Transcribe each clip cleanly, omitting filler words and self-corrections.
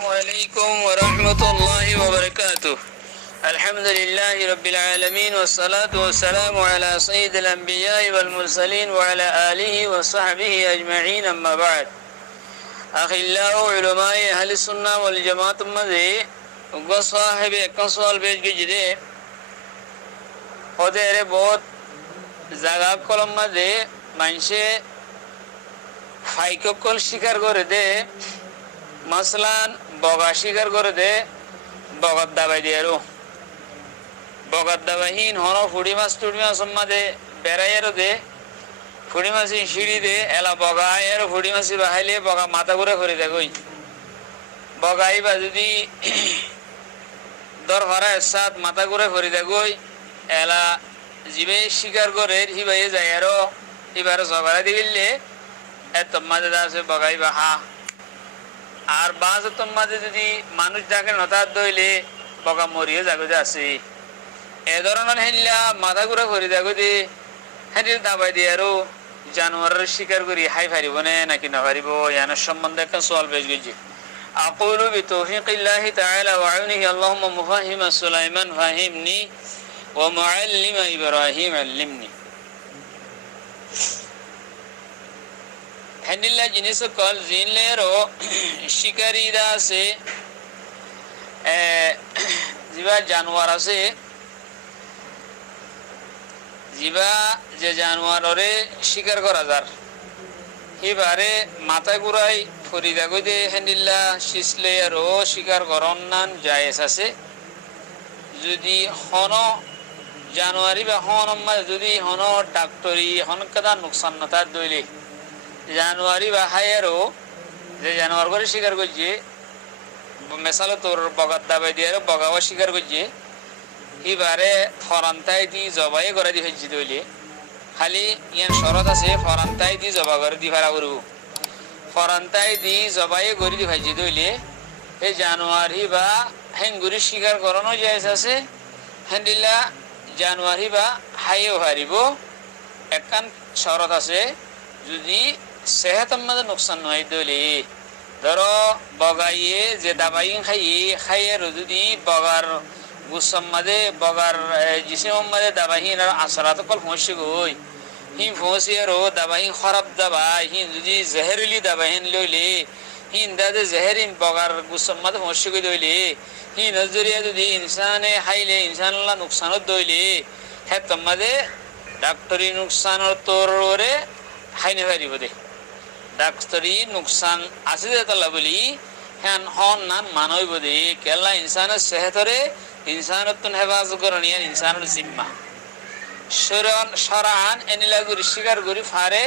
السلام عليكم ورحمة الله وبركاته. الحمد لله رب العالمين والصلاة والسلام على سيد الأنبياء والمرسلين وعلى آله وصحبه أجمعين أما بعد. أخلاء علماء أهل السنة والجماعة مذي وصاحب كسول بيج جدي خدير बहुत জায়গা কলম মধ্যে মানুষে ফাইকল স্বীকার করে দে মাসলান বগা স্বীকার করে দে বগত দাবাই দিয়ে আরো বগত দাবাহীন হন ফুড়ি মাছ টুড়ি মাছ সম্মাদে বেড়াই আরো দে ফুড়ি মাছি সিঁড়ি দে এলা বগাই আর ফুড়ি মাছি বাহাইলে বগা মাথা ঘুরে করে দেখই বগাই বা যদি দর ভরা সাত মাথা ঘুরে করে দেখই এলা জিবে স্বীকার করে হিবাই যায় আরো এবারে সবাই দিলে এত মাঝে আছে বগাই বা হা আর বাজ তোমাদের যদি মানুষ ডাকে নতার দইলে বগা মরিয়ে জাগতে আছে এ ধরনের হেলিয়া মাথা ঘুরে করে দেখো দে হেঁটে দাবাই দিয়ে আরো জানোয়ারের শিকার করি হাই ফারিব নে নাকি না ফারিব ইয়ানোর সম্বন্ধে একটা সোয়াল পেশ করছি أقول بتوفيق الله تعالى وعونه اللهم مفهم سليمان فهمني ومعلم إبراهيم علمني হ্যান্ডিল্লা জিনিস কল জিনলেরও শিকারীরা আছে জিবা জানোয়ার আছে জিবা যে জানোয়ারে শিকার করা যার এবারে মাথা ঘুরাই ফরিদা গইতে হ্যান্ডিল্লা শিসলে আরও শিকার করন নান জায়েজ আছে যদি হন জানুয়ারি বা হন যদি হন ডাক্তরি হন কাদা নোকসান নতার দইলে জানুয়ারি বা হায়ারও যে জানোয়ার করে শিকার করছে মেশালো তোর বগার দাবাই দিয়ে বগাও শিকার করছে এবারে ফরান্তাই দি জবাই করে দি ফেলছি দইলে খালি ইয়ান শরৎ আছে ফরান্তাই দি জবা করে দি ভাড়া করব ফরান্তাই দি জবাই করে দি ফেলছি দইলে এই জানুয়ারি বা হেঙ্গুরি শিকার করানো যায় আছে হ্যান্ডিল্লা জানুয়ারি বা হাইও হারিব একান শরৎ আছে যদি সেহত মধ্যে নোকসান নয় দলি ধরো বগাইয়ে যে দাবাই খাইয়ে যদি বগার গুসম মাঝে বগার জিসিম মাঝে দাবাহীন আর আসরাত কল ফসে গই হিম ফসি আর দাবাহী খারাপ দাবাই হিন যদি জেহেরিলি দাবাহীন লইলে হিন দাদে জেহেরিন বগার গুসম মাঝে ফসে গই দইলে হি নজরিয়া যদি ইনসানে হাইলে ইনসানুল্লাহ নুকসানত দইলে হ্যাঁ তোমাদের ডাক্তরি নুকসানের তোরে হাইনে পারিব দে ডাক্তরি নুকসান আছে যে তালা বলি হ্যাঁ হন নান মানইব দে কেলা ইনসানের সেহতরে ইনসানত হেফাজত করেন ইয়ান ইনসানের জিম্মা সরান এনিলা গুরি স্বীকার করি ফারে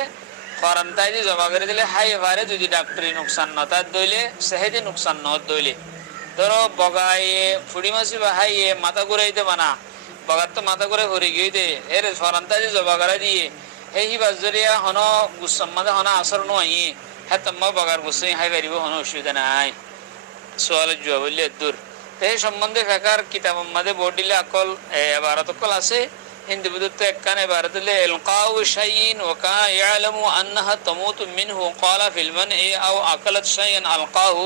ফরান্তাই দিয়ে জমা করে দিলে হাই ফারে যদি ডাক্তরি নুকসান নতার দইলে সেহেদি নুকসান নত দইলে ধরো বগাইয়ে ফুড়ি মাছি বা হাইয়ে মাথা ঘুরাইতে বানা বগার তো মাথা ঘুরে ঘুরে গিয়ে দে এর ফরান্তাজি জবা করা দিয়ে সেই বাজরিয়া হন গুসম মাঝে হন আসর নয় হ্যাঁ তোমার বগার গুসাই হাই পারিব হন অসুবিধা নাই সোয়ালের জবাব বললে দূর এই সম্বন্ধে ফেকার কিতাব মাঝে বোর্ড দিলে আকল এবারত কল আছে হিন্দি বুদ্ধ একখান এবারত দিলে ইলকাউ শাইইন ওয়া ইয়ালামু আন্নাহা তামুতু মিনহু ক্বালা ফিল মানই আও আকালাত শাইআন আলকাহু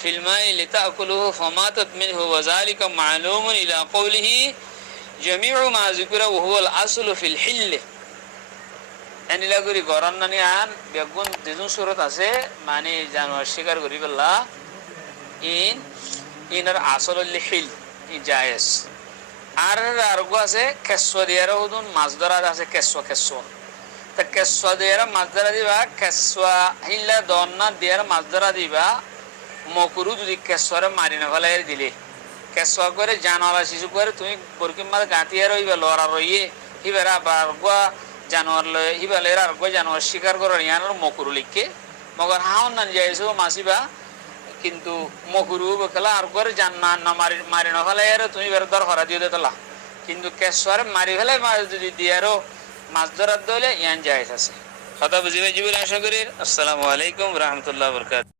ফিল মাই লিতাকুলুহু ফামাতাত মিনহু ওয়া যালিকা মালুমুন ইলা কওলিহি জামিউ মা যিকরা ওয়া হুয়াল আসলু ফিল হিল এনিলা করি গরন নানি আন বেগুন যেজন সুরত আছে মানে জানোয়ার শিকার করি বললা ইনার আসল হিল ই জায়েজ আর আরগো আছে কেশো দিয়ার হুদুন মাছ ধরা আছে কেশো তা কেশো দিয়ার মাছ ধরা দিবা কেশো হিল্লা দন্না দিয়ার মাছ ধরা দিবা মকুরু যদি কেশরে মারি না ফেলাই দিলে কেশো করে জানোয়ার শিশু করে তুমি বরকিম মাছ গাঁতিয়া রইবা লড়া রইয়ে হিবেরা আরগো জানোয়ার লয় হিবালের আরগো জানোয়ার শিকার করার ইয়ানোর মকুরু লিখকে মগর হাওন না যাইছো মাসিবা কিন্তু মকুরু বকলা আর করে জান না মারি না ফেলাই আর তুমি বের দর হরা দিয়ে দেতলা কিন্তু কেশরে মারি ফেলাই মাছ যদি দিয়ারও মাছ ধরার দলে ইয়ান জায়েজ আছে কথা বুঝিবে জীবন আশা করি আসসালামু আলাইকুম রাহমাতুল্লাহ বরকাত